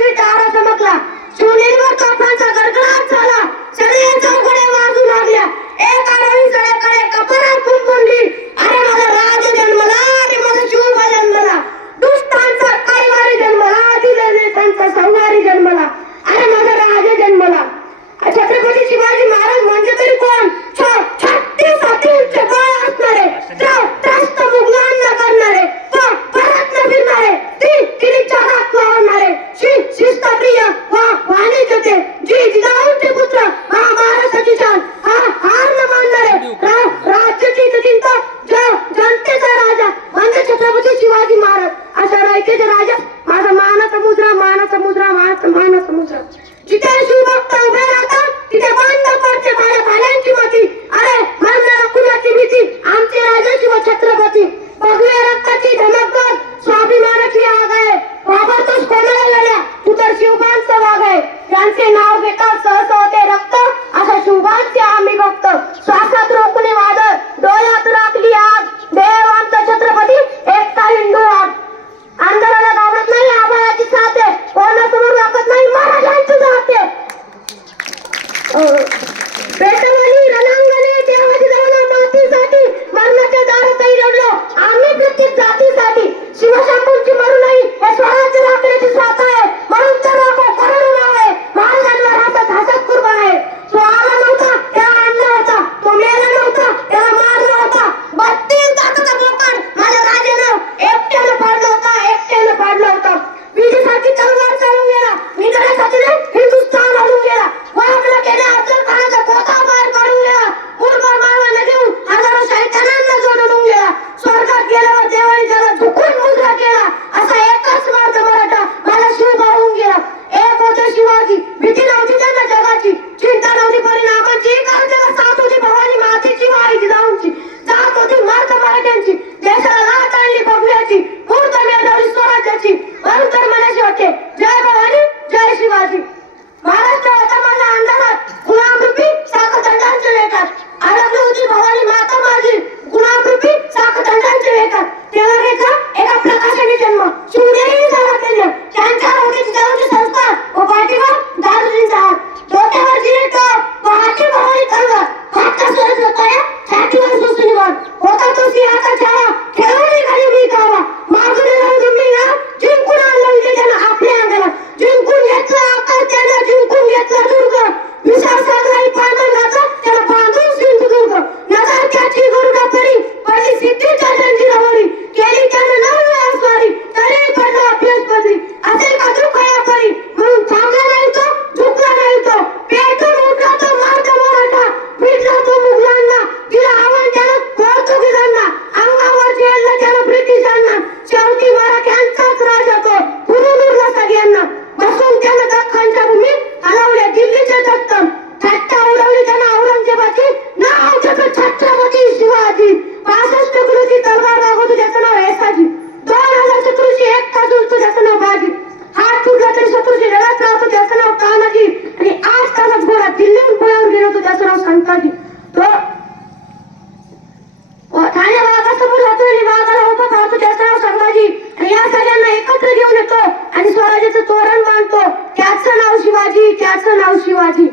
यशस्वी तारा चमकला, शिवनेरीवर तोफांचा गडगडाट झाला, सगळे चौघडे वाजू लागल्या, एका नवीन सळ्याकडे कपाळात फुंकली, अरे माझा राज जन्मला, अरे माझा शिवबा जन्मला, दुष्टांचा कैवारी जन्मला, दिलेलेंचा संहारी जन्मला, अरे माझा राज जन्मला. छत्रपती शिवाजी महाराज म्हणजे तरी कोण? 36 हातींचे बळ असणारे, त्रस्त मुघलांना करणारे, परत न फिरणारे, तिने जगात वावरणारे, शिस्तप्रिय वाणिज्यते, जिजाऊंचे पुत्र, महाराष्ट्राची शान, हार न मानणारे, राज्याची चिंता, जनतेचा राजा म्हणजे छत्रपती शिवाजी महाराज. अशा रायतेचे राजा माझा मानाचा मुजरा, मानाचा मुजरा, मानाचा मुजरा. जिथे शिवभक्त उभे राहतात तिथे बंद पडते माझ्या भाल्यांची मती, अरे मरणारा कुणाची भीती, आमचे राजा शिव छत्रपती. भगव्या रक्ताची धमकगड, स्वाभिमानाची आग आहे, वापरतोस कोणाला लढ्या, तू तर शिवबांचा वाघ आहे. त्यांचे नाव घेता सहसा होते रक्त, अशा शिवबांचे आम्ही भक्त. श्वासात रोखणे वादळ, डोळ्यात राखली आग, देव आमचा छत्रपती, एकटा हिंदू आग. अंधाराला घाबरत नाही, आभाळाची साथ आहे, कोणासमोर वाकत नाही, महाराजांची जाते. पेटवली रणांगणे देवाची जाऊन मातीसाठी, मरणाच्या दारातही लढलो आम्ही प्रत्येक जातीसाठी. शिवशंभूंची मरू नाही, हे स्वराज्य राखण्याची स्वार्थ आहे, म्हणून तर राखो करोडो नाव आहे, महाराजांवर हातात हातात कुर्बान आहे. तो आला नव्हता त्याला आणला होता, तो मेला नव्हता त्याला मारला होता, 32 दाताचा बोकड माझ्या राजानं एकट्यानं फाडला होता, एकट्यानं फाडला होता. विजयासाठी तलवार चालून गेला, निधनासाठी हिंदुस्थान हलून गेला, वाकला केल्या अफजल खानाचा कोथा बाहेर काढून गेला, मुरबाड माळवाने घेऊन हजारो शैतानांना जोडून गेला, स्वर्गात गेल्यावर देवाने त्याला झुकून मुजरा केला, असा एकच मार्ग मराठा माझा शिवबा होऊन गेला. एक होते शिवाजी, भीती नव्हती त्यांना जगाची, चिंता नव्हती परिणामाची, कारण त्याला साथ होती भवानी मातेची, वाईची जाऊनची, जात होती मार्ग मराठ्यांची, देशाला लाट आणली भगव्याची, मूर्त मिळवली स्वराज्याची, म्हणून तर मनाशी वाटते जय भवानी जय शिवाजी. महाराष्ट्र होता माझ्या अंधारात, गुलामरूपी साखरखंडांच्या वेगात, अडकली होती भवानी माता माझी, गुलामरूपी साखरखंडांच्या वेगात. तेव्हा घेतला एका प्रकाशाने जन्म, शिवनेरी झाला त्यांना, त्यांच्या होते जिजाऊंचे संस्कार व पाठीवर दारूजींचा हात, डोक्यावर जिरेट व हाती भवानी तलवार, हात सुरज होता छातीवर सुसुनी वाट, होता तो सिंहाचा छावा, खेळवणी घरी मी गावा, मागून लावून जमली ना, जिंकून आणलं विजेत्यानं आपल्या अंगाला, जिंकून घेतला आकार त्यानं, जिंकून घेतला दुर्ग, विशाल सागराई पांडुरंगाचा त्याला बांधून सिंधुदुर्ग, नजर त्याची गरुडा परी, पडली सिद्धीच्या जंजिरावरी, केली त्यानं 9 वेळा स्वारी, तरी पडला अभ्यास पदरी, असे का दुःखया परी, म्हणून थांबला नाही तो, झुकला नाही तो, पेटून उठला तो मार्ग मराठा, मिटला तो मुघलांना, तिला आव्हान त्यानं पोर्तुगीजांना, अंगावर झेललं त्यानं ब्रिटिशांना, शेवटी मराठ्यांचाच राजा तो, पुरून उरला सगळ्यांना, बसून त्यानं दख्खनच्या भूमीत हलवल्या दिल्लीचे दत्तन, थट्टा उडवली त्यानं औरंगजेबाची, नाव त्याचं छत्रपती शिवाजी. 65 किलोची तलवार दाखवतो त्याचं नाव येसाजी, 2000 शत्रूची एकटा जुळतो त्याचं नाव बाजी, हात फुटला तरी शत्रूची लढत राहतो त्याचं नाव तानाजी, आणि 8 तासात घोडा दिल्लीहून पुण्यावर गेलो होतो त्याचं नाव संताजी. तो ठाणे वाघासमोर जातो आणि वाघाला उभा पाहतो त्याचं नाव संभाजी, आणि या सगळ्यांना एकत्र घेऊन येतो आणि स्वराज्याचं तोरण बांधतो त्याचं नाव शिवाजी, त्याचं नाव शिवाजी.